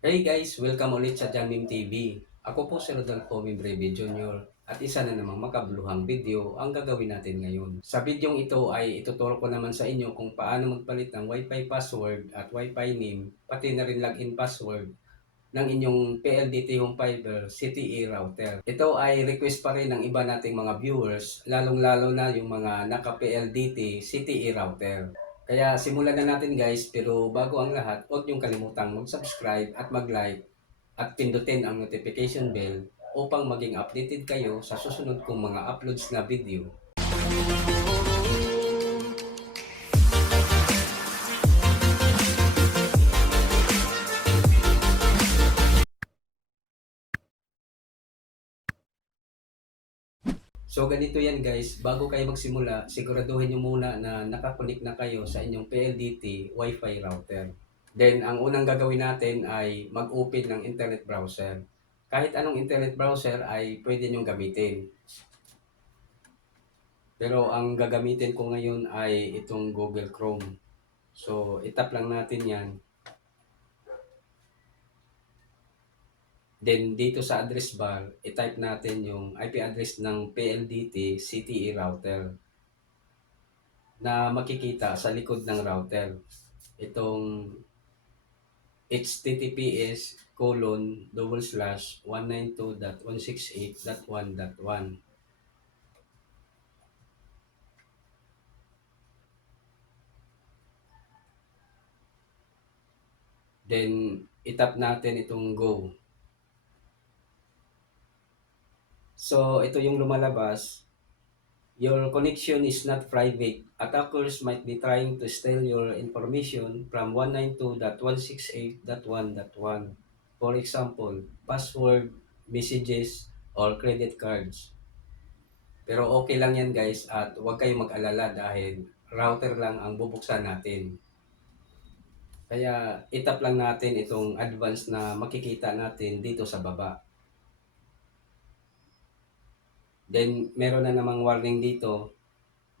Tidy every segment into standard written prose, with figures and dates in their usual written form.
Hey guys, welcome ulit sa Janmim TV. Ako po si Rodolfo Mimbreve Jr. at isa na namang makabuluhang video ang gagawin natin ngayon. Sa videong ito ay ituturo ko naman sa inyo kung paano magpalit ng Wi-Fi password at Wi-Fi name, pati na rin login password ng inyong PLDT Home Fiber CTE router. Ito ay request pa rin ng iba nating mga viewers, lalong-lalo na yung mga naka-PLDT CTE router. Kaya simulan na natin guys, pero bago ang lahat, huwag niyong kalimutang mag-subscribe at mag-like at pindutin ang notification bell upang maging updated kayo sa susunod kong mga uploads na video. So ganito yan guys, bago kayo magsimula, siguraduhin nyo muna na nakakonect na kayo sa inyong PLDT Wi-Fi router. Then ang unang gagawin natin ay mag-open ng internet browser. Kahit anong internet browser ay pwede nyong gamitin. Pero ang gagamitin ko ngayon ay itong Google Chrome. So itap lang natin yan. Then dito sa address bar, i-type natin yung IP address ng PLDT CTE router na makikita sa likod ng router. Itong https://192.168.1.1. Then itap natin itong go. So ito yung lumalabas. Your connection is not private. Attackers might be trying to steal your information from 192.168.1.1. For example, password, messages, or credit cards. Pero okay lang yan guys at huwag kayong mag-alala dahil router lang ang bubuksan natin. Kaya itap lang natin itong advance na makikita natin dito sa baba. Then meron na namang warning dito.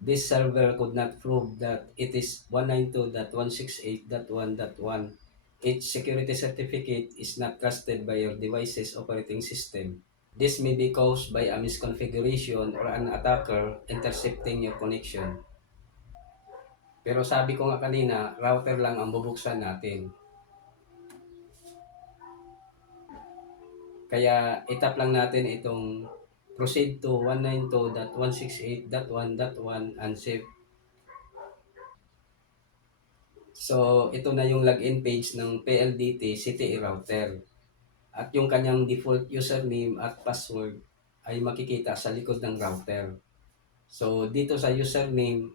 This server could not prove that it is 192.168.1.1. Its security certificate is not trusted by your device's operating system. This may be caused by a misconfiguration or an attacker intercepting your connection. Pero sabi ko nga kanina, router lang ang bubuksan natin. Kaya itap lang natin itong proceed to 192.168.1.1 and save. So, ito na yung login page ng PLDT CTE router. At yung kanyang default username at password ay makikita sa likod ng router. So, dito sa username,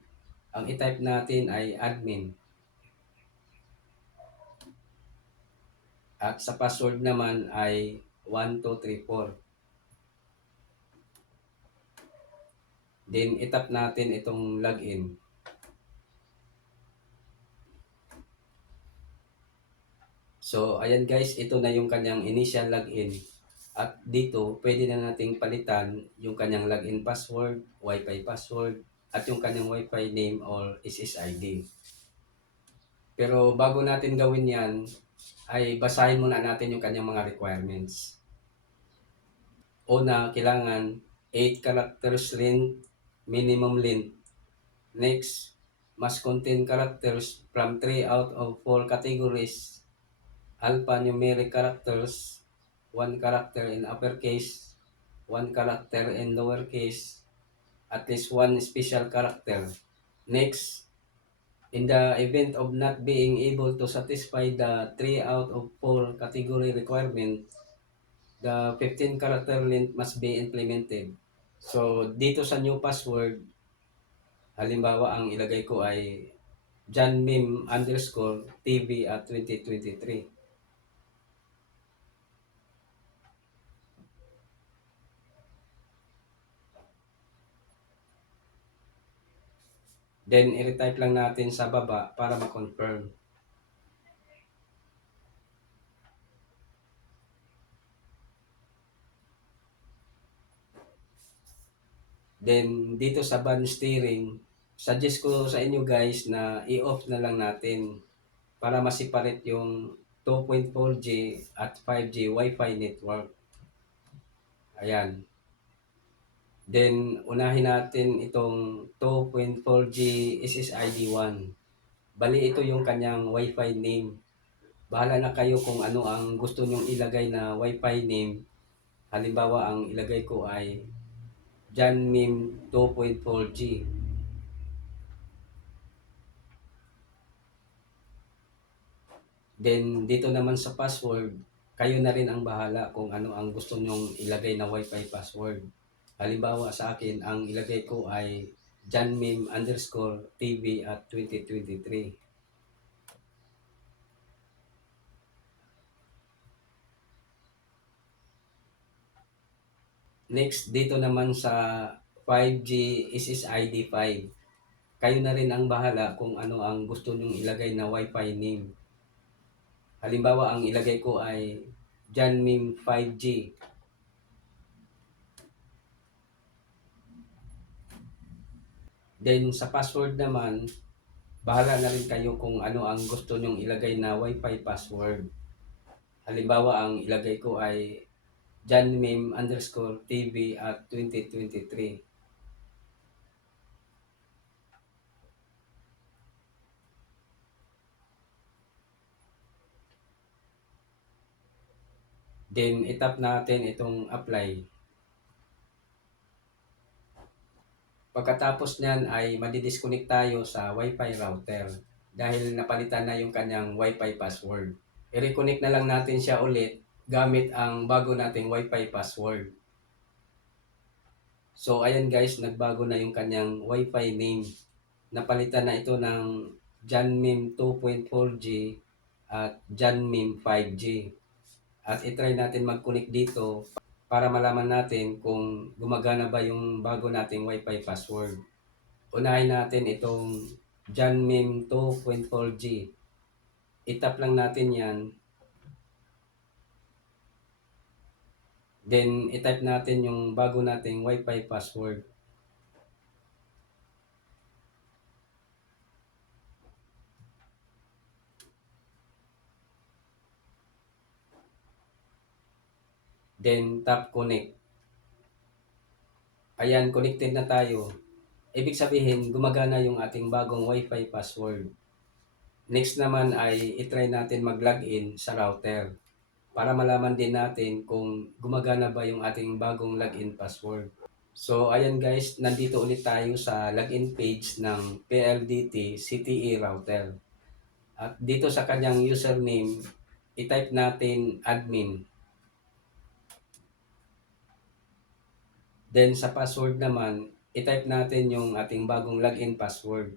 ang i-type natin ay admin. At sa password naman ay 1234. Then, itap natin itong login. So, ayan guys, ito na yung kanyang initial login. At dito, pwede na nating palitan yung kanyang login password, Wi-Fi password, at yung kanyang Wi-Fi name or SSID. Pero bago natin gawin yan, ay basahin muna natin yung kanyang mga requirements. Una, kailangan 8 characters length, minimum length. Next, must contain characters from 3 out of 4 categories. Alphanumeric characters, 1 character in uppercase, 1 character in lowercase, at least 1 special character. Next, in the event of not being able to satisfy the 3 out of 4 category requirement, the 15 character length must be implemented. So, dito sa new password, halimbawa ang ilagay ko ay janmim_tv at 2023. Then, i-retype lang natin sa baba para ma-confirm. Then, dito sa band steering, suggest ko sa inyo guys na i-off na lang natin para ma-separate yung 2.4G at 5G Wi-Fi network. Ayan. Then, unahin natin itong 2.4G SSID1. Bali, ito yung kanyang Wi-Fi name. Bahala na kayo kung ano ang gusto nyong ilagay na Wi-Fi name. Halimbawa, ang ilagay ko ay Janmim 2.4G. Then, dito naman sa password, kayo na rin ang bahala kung ano ang gusto nyong ilagay na Wi-Fi password. Halimbawa sa akin, ang ilagay ko ay janmim_tv at 2023. Next, dito naman sa 5G SSID 5. Kayo na rin ang bahala kung ano ang gusto nyong ilagay na Wi-Fi name. Halimbawa, ang ilagay ko ay Janmim 5G. Then, sa password naman, bahala na rin kayo kung ano ang gusto nyong ilagay na Wi-Fi password. Halimbawa, ang ilagay ko ay janmim_tv at 2023. Then, itap natin itong apply. Pagkatapos niyan ay madidisconnect tayo sa Wi-Fi router dahil napalitan na yung kanyang Wi-Fi password. I-reconnect na lang natin siya ulit gamit ang bago nating Wi-Fi password. So ayan guys, nagbago na yung kanyang Wi-Fi name. Napalitan na ito ng Janmim 2.4G at Janmim 5G. At itry natin mag-connect dito para malaman natin kung gumagana ba yung bago nating Wi-Fi password. Unahin natin itong Janmim 2.4G. Itap lang natin yan. Then, itype natin yung bago nating Wi-Fi password. Then, tap connect. Ayan, connected na tayo. Ibig sabihin, gumagana yung ating bagong Wi-Fi password. Next naman ay itry natin mag-login sa router para malaman din natin kung gumagana ba yung ating bagong login password. So, ayan guys, nandito ulit tayo sa login page ng PLDT CTE router. At dito sa kanyang username, i-type natin admin. Then sa password naman, i-type natin yung ating bagong login password.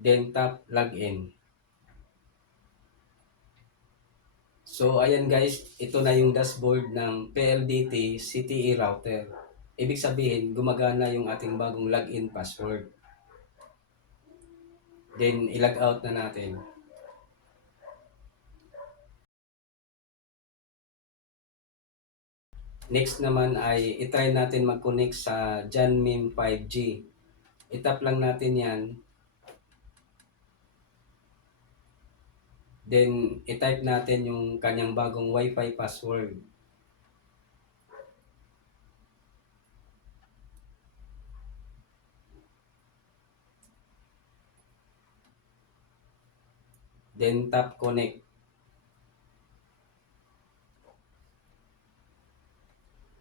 Then tap login. So ayan guys, ito na yung dashboard ng PLDT CTE router. Ibig sabihin, gumagana yung ating bagong login password. Then i-log out na natin. Next naman ay itry natin mag-connect sa Janmim 5G. Itap lang natin yan. Then i-type natin yung kanyang bagong Wi-Fi password. Then tap connect.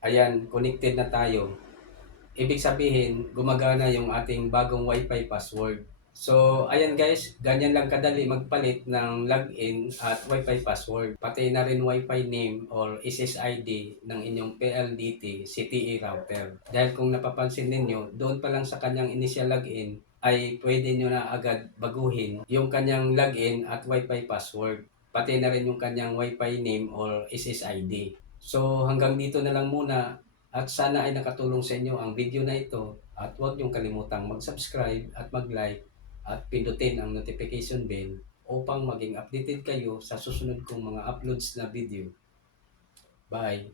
Ayan, connected na tayo. Ibig sabihin, gumagana yung ating bagong Wi-Fi password. So, ayan guys, ganyan lang kadali magpalit ng login at Wi-Fi password. Pati na rin Wi-Fi name or SSID ng inyong PLDT CTE router. Dahil kung napapansin ninyo, doon pa lang sa kanyang initial login, ay pwede nyo na agad baguhin yung kanyang login at Wi-Fi password. Pati na rin yung kanyang Wi-Fi name or SSID. So, hanggang dito na lang muna. At sana ay nakatulong sa inyo ang video na ito at huwag niyong kalimutang mag-subscribe at mag-like at pindutin ang notification bell upang maging updated kayo sa susunod kong mga uploads na video. Bye!